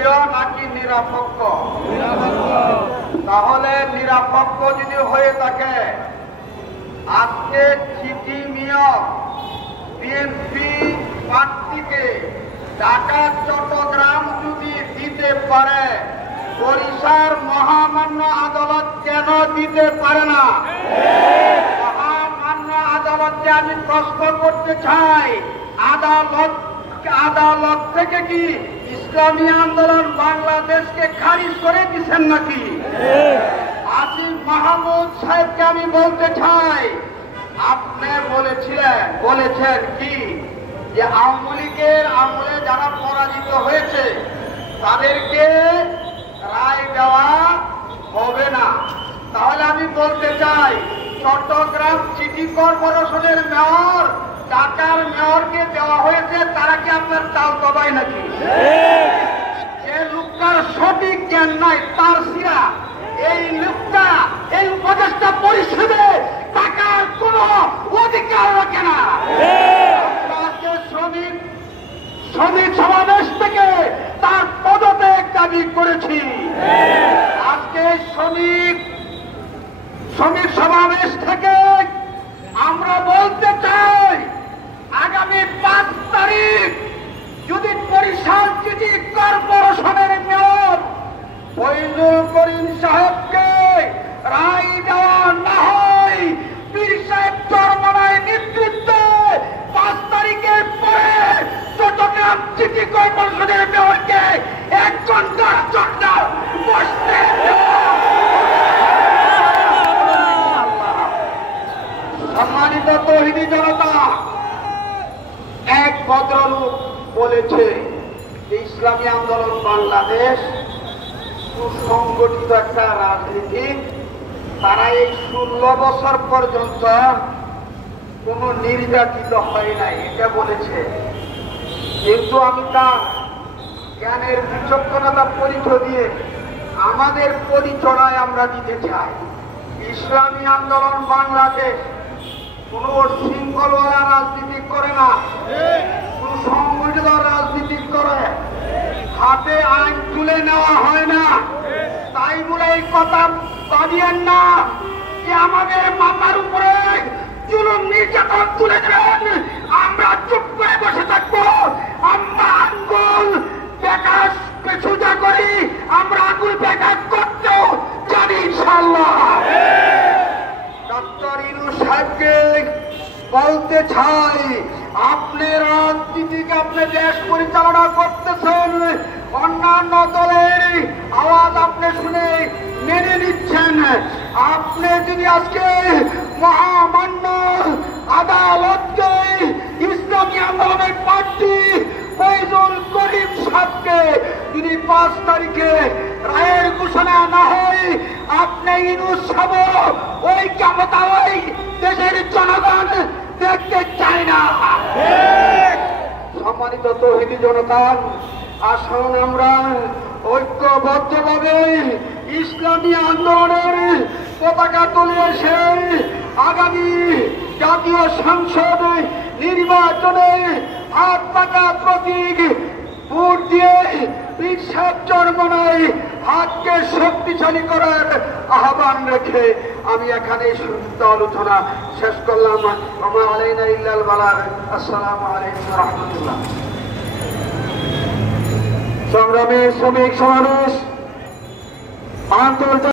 দলীয় নাকি নিরপেক্ষ? তাহলে নিরপেক্ষ যদি হয়ে থাকে, আজকে চিঠি নিয়োগ বিএনপি প্রার্থীকে ঢাকা চট্টগ্রাম যদি দিতে পারে, বরিশাল মহামান্য আদালত কেন দিতে পারে না? মহামান্য আদালতকে আমি প্রশ্ন করতে চাই, আদালত থেকে কি ইসলামী আন্দোলন বাংলাদেশকে খারিজ করে দিচ্ছেন নাকি? আসিফ মাহমুদ সাহেবকে আমি বলতে চাই, আপনি বলেছেন কি যে আওয়ামী লীগের আমলে যারা পরাজিত হয়েছে তাদেরকে রায় দেওয়া হবে না। তাহলে আমি বলতে চাই, চট্টগ্রাম সিটি কর্পোরেশনের মেয়র ঢাকার মেয়রকে দেওয়া হয়েছে, তারা কি আপনার চাল দবায় নাকি? যে লোকটার সঠিক জ্ঞান নাই, তার সিরা এই লোকটা এই উপদেষ্টা পরিষদে টাকার কোন অধিকার রাখে না। শ্রমিক সমাবেশ থেকে তার পদত্যাগ দাবি করেছি। আজকে শ্রমিক সমাবেশ থেকে আমরা বলতে চাই, আগামী 5 তারিখ যদি বরিশাল সিটি কর্পোরেশনের মেয়র ফয়জুল করিম সাহেবকে রায় দেওয়া না হয়, পীর সাহেব চরমনায় নেতৃত্বে 5 তারিখের পরে চট্টগ্রাম সিটি কর্পোরেশনের মেয়রকে 1 ঘন্টার জন্য বসতে সম্মানিত তৌহিদি জনতা, এক ভদ্রলোক বলেছে ইসলামী আন্দোলন বাংলাদেশ সুসংগঠিত একটা রাজনীতি, তারা এই 16 বছর পর্যন্ত কোন নির্যাতিত হয় নাই, এটা বলেছে। কিন্তু আমি তার জ্ঞানের বিচক্ষণতা পরিচয় দিয়ে আমাদের পরিচয় আমরা দিতে চাই। ইসলামী আন্দোলন বাংলাদেশ কোন শৃঙ্খলওয়ালা রাজনীতি করে না, কোন সংগঠিত রাজনীতি করে, হাতে আইন তুলে নেওয়া হয় না। তাই বলে এই কথা ভাবিয়েন না যে আমাদের মাথার উপরে জুলুম নির্যাতন তুলে দেবেন, আমরা চুপ করে বসে থাকবো। আমরা আঙ্গুল বেকার সোজা করি, আমরা আঙ্গুল বেকার করতেও জানি ইনশাআল্লাহ। ডক্টর ইউনূস সাহেবকে বলতে চাই, আপনি রাজনীতিকে আপনি দেশ পরিচালনা করতেছেন, অন্যান্য দলের আওয়াজ আপনি শুনে মেনে নিচ্ছেন। আপনি যদি আজকে মহামান্য আদালতকে ইসলামী আন্দোলনের প্রার্থী ফয়জুল করিম সাহেবকে যদি 5 তারিখে রায়ের ঘোষণা না হয়, আপনি ইউনূস সাহেব ওই ক্ষমতা ওই দেশের জনগণ দেখতে চায় না। সম্মানিত তৌহিদি জনতা, আসুন আমরা ঐক্যবদ্ধভাবে ইসলামী আন্দোলনের পতাকা তুলে এসে আগামী জাতীয় সংসদ নির্বাচনে হাত পাকা প্রতীক ভোট দিয়ে পীর সাহেব চরমনায় হাতকে শক্তিশালী করার আহ্বান রেখে আমি এখানে সংক্ষিপ্ত আলোচনা শেষ করলাম। ওমা আলাইনা ইল্লাল বালাগ। আসসালামু আলাইকুম ওয়া রাহমাতুল্লাহ। সংগ্রামী শ্রমিক সমাবেশ আন্তর্জাতিক